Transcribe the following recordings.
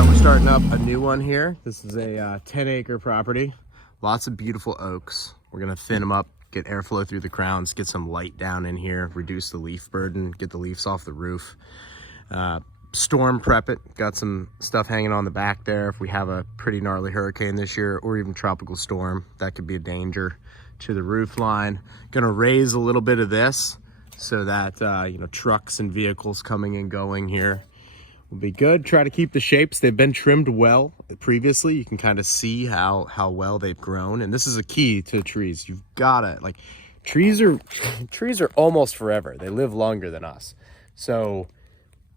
right, we're starting up a new one here. This is a 10-acre property. Lots of beautiful oaks. We're gonna thin them up, get airflow through the crowns, get some light down in here, reduce the leaf burden, get the leaves off the roof. Storm prep it. Got some stuff hanging on the back there. If we have a pretty gnarly hurricane this year or even tropical storm, that could be a danger to the roof line. Gonna raise a little bit of this so that trucks and vehicles coming and going here will be good. Try to keep the shapes. They've been trimmed well previously. You can kind of see how well they've grown, and this is a key to trees. You've gotta, like, trees are almost forever. They live longer than us. So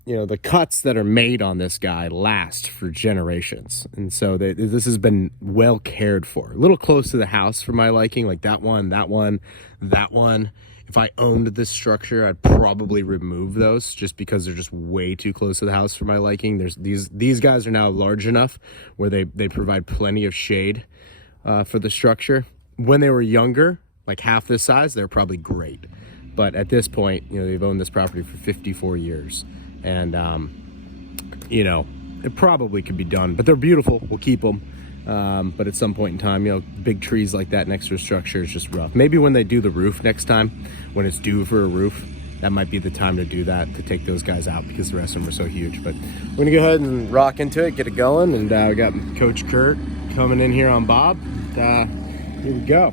the cuts that are made on this guy last for generations. And so this has been well cared for. A little close to the house for my liking, like that one. If I owned this structure, I'd probably remove those just because they're just way too close to the house for my liking. These guys are now large enough where they provide plenty of shade for the structure. When they were younger, like half this size, they're probably great. But at this point, they've owned this property for 54 years. And, it probably could be done, but they're beautiful. We'll keep them. But at some point in time, big trees like that next to a structure is just rough. Maybe when they do the roof next time, when it's due for a roof, that might be the time to do that, to take those guys out because the rest of them are so huge. But we're gonna go ahead and rock into it, get it going. And we got Coach Kurt coming in here on Bob. Here we go.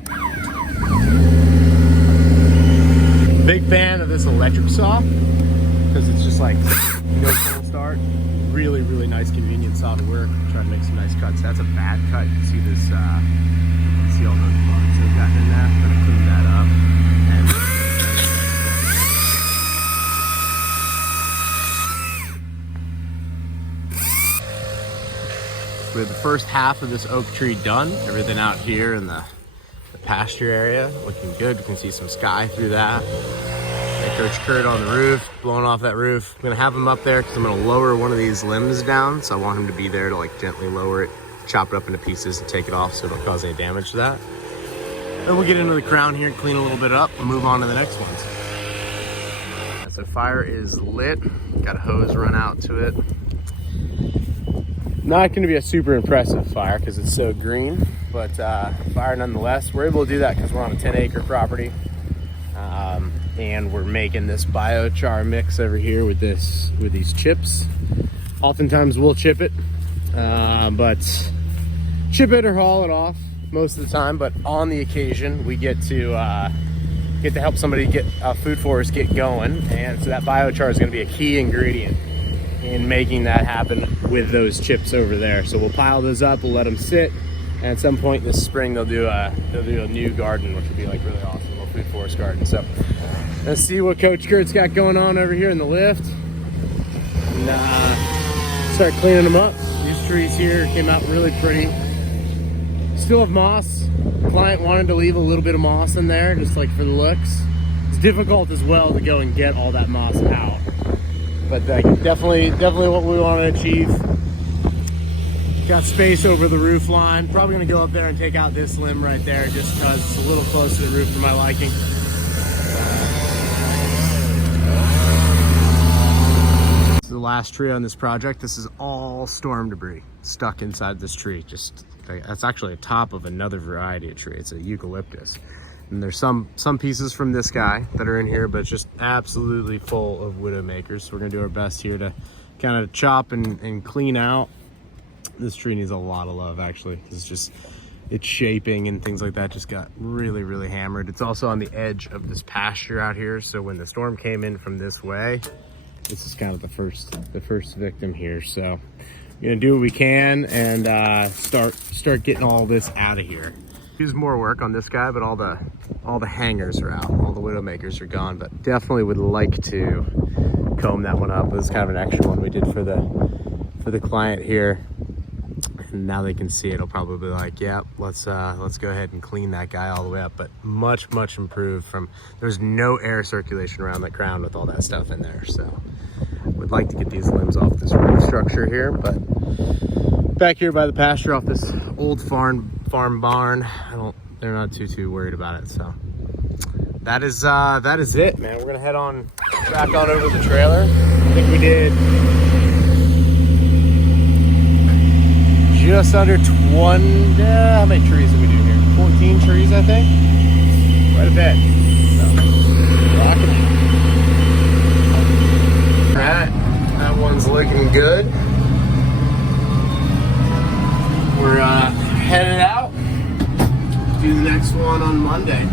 Big fan of this electric saw, because it's just like no cold start. Really, really nice, convenient saw to work. Try to make some nice cuts. That's a bad cut. You see this, see all those bugs they've gotten in there. I'm gonna clean that up. And we have the first half of this oak tree done. Everything out here in the pasture area looking good. You can see some sky through that. Coach Kurt on the roof, blowing off that roof. I'm gonna have him up there because I'm gonna lower one of these limbs down. So I want him to be there to gently lower it, chop it up into pieces and take it off so it don't cause any damage to that. Then we'll get into the crown here and clean a little bit up and move on to the next ones. So fire is lit. Got a hose run out to it. Not gonna be a super impressive fire because it's so green, but fire nonetheless. We're able to do that because we're on a 10-acre property. And we're making this biochar mix over here with these chips. Oftentimes we'll chip it, but chip it or haul it off most of the time. But on the occasion, we get to help somebody get a food forest get going, and so that biochar is going to be a key ingredient in making that happen with those chips over there. So we'll pile those up, we'll let them sit, and at some point this spring they'll do a new garden, which will be really awesome, a little food forest garden. So let's see what Coach Kurt's got going on over here in the lift. And start cleaning them up. These trees here came out really pretty. Still have moss. The client wanted to leave a little bit of moss in there, just like for the looks. It's difficult as well to go and get all that moss out. But definitely what we want to achieve. Got space over the roof line. Probably gonna go up there and take out this limb right there just because it's a little close to the roof for my liking. The last tree on this project. This is all storm debris stuck inside this tree. That's actually a top of another variety of tree. It's a eucalyptus, and there's some pieces from this guy that are in here, but it's just absolutely full of widowmakers. So we're gonna do our best here to kind of chop and clean out. This tree needs a lot of love, actually. It's shaping and things like that just got really, really hammered. It's also on the edge of this pasture out here, so when the storm came in from this way, this is kind of the first victim here. So we're gonna do what we can and start getting all this out of here. Use more work on this guy, but all the hangers are out, all the widowmakers are gone. But definitely would like to comb that one up. This is kind of an extra one we did for the client here. And now they can see it. It'll probably be like, yeah, let's go ahead and clean that guy all the way up. But much improved from, there's no air circulation around that crown with all that stuff in there. So would like to get these limbs off this roof structure here, but back here by the pasture off this old farm barn, they're not too worried about it. So that is it, man. We're gonna head on back on over the trailer. I think we did just under 20, how many trees did we do here? 14 trees, I think. Quite a bit. So, rocking it. Alright, that one's looking good. We're headed out. Do the next one on Monday.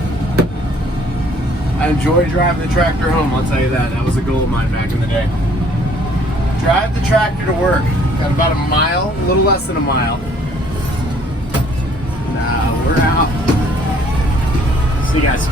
I enjoy driving the tractor home, I'll tell you that. That was a goal of mine back in the day. Drive the tractor to work. Got about a mile, a little less than a mile. Now we're out. See you guys.